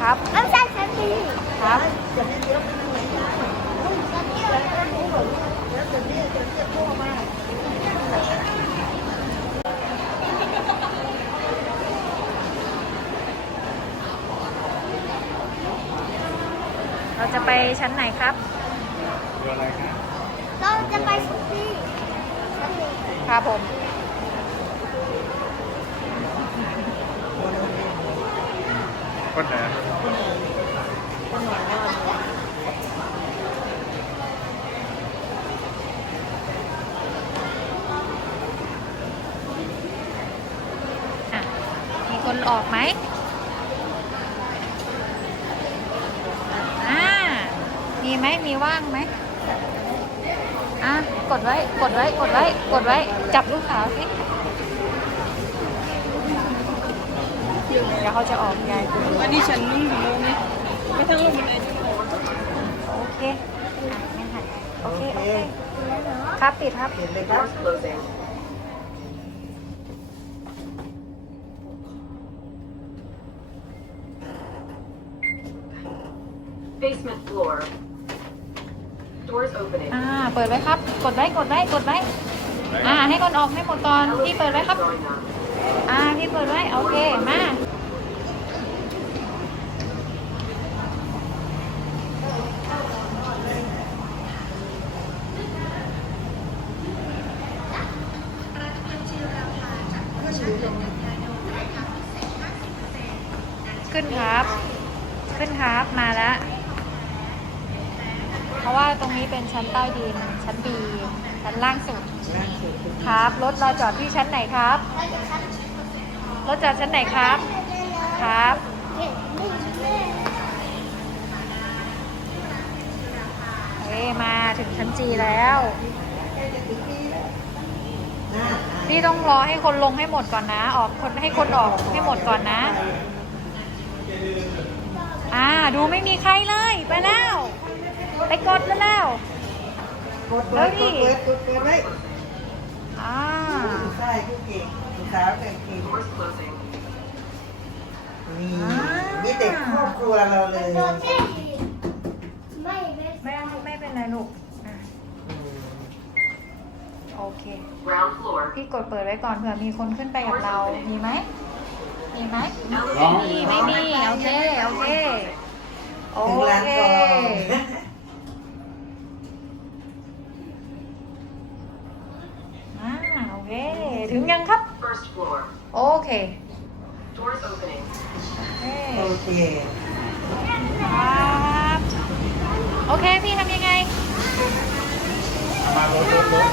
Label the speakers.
Speaker 1: ครับ
Speaker 2: ไม่ใช่ชั้นดี
Speaker 1: ครับ
Speaker 3: เลี้ยวไปทางไหนได้
Speaker 2: ชั้นดี
Speaker 3: แล้วก็รู้เหรอแล้วจะเนี่ยจะเรียกพ่อมา
Speaker 1: เราจะไปชั้นไหนครับ
Speaker 2: เราจะไปชั้นดีชั้นดี
Speaker 1: ครับผม
Speaker 4: คนไหน
Speaker 1: อะมีคนออกไหมอ่ามีไหมมีว่างไหมอะกดไว้ กดไว้ กดไว้ กดไว้ จับลูกสาวสิ เดี๋ยวเขาจะออกยายคุณ
Speaker 5: อันนี้ฉันไม่รู้นี่ไม่ทั้งลมมันไอ้
Speaker 1: โอเคอะงั้นหันโอเค โอเค ครับปิดครับ
Speaker 3: เห็นเลยครับ
Speaker 6: Basement floor. Doors opening.
Speaker 1: อ่า เปิดไว้ครับ กดไว้ กดไว้ กดไว้ อ่า ให้คนออกให้หมดก่อนพี่เปิดไว้ครับ
Speaker 6: Going up.
Speaker 1: อ่าพี่เปิดไว้ โอเค มา ขึ้นครับ ขึ้นครับ มาแล้ว เพราะว่าตรงนี้เป็นชั้นใต้ดิน ชั้นบี ชั้นล่างสุด
Speaker 3: ค
Speaker 1: รับ รถเราจอดที่ชั้นไหนครับ รถจอดชั้นไหนครับ ครับ
Speaker 2: เห็นนี่แม่
Speaker 1: เอ้มาถึงชั้นจีแล้ว
Speaker 3: ใกล้จะถึงที่แล้วน่า
Speaker 1: พี่ต้องรอให้คนลงให้หมดก่อนนะ ออกคนให้คนออกให้หมดก่อนนะ อ่า ดูไม่มีใครเลย ไปแล้ว ไปกดแล้ว
Speaker 3: กดเปิดกดเปิดกดเปิดไว้
Speaker 1: อ่า
Speaker 3: ผู้ชายผู้เก่งผู้สาวแต่งเก่ง
Speaker 6: Doors closing.
Speaker 3: นี่นี่เด็กครอบครัวเราเลย
Speaker 2: โดนที่ไม่ไม่
Speaker 1: ไม่ไม่เป็นไรลูกอะ โอเค
Speaker 6: Ground floor.
Speaker 1: พี่กดเปิดไว้ก่อนเผื่อมีคนขึ้นไปกับเรา มีไหม มีไหม
Speaker 6: Elevator.
Speaker 1: ไม่มี ไม่มี โอเค โอเค โอ
Speaker 3: ถึงร้าน
Speaker 1: เค
Speaker 3: ทอง
Speaker 1: อ่า โอเค ถึงยังครับ
Speaker 6: First floor.
Speaker 1: โอเค
Speaker 6: Doors opening.
Speaker 1: โอเค
Speaker 3: โอเค
Speaker 1: ครับโอเค พี่ทำยังไง
Speaker 4: มารถรถรถ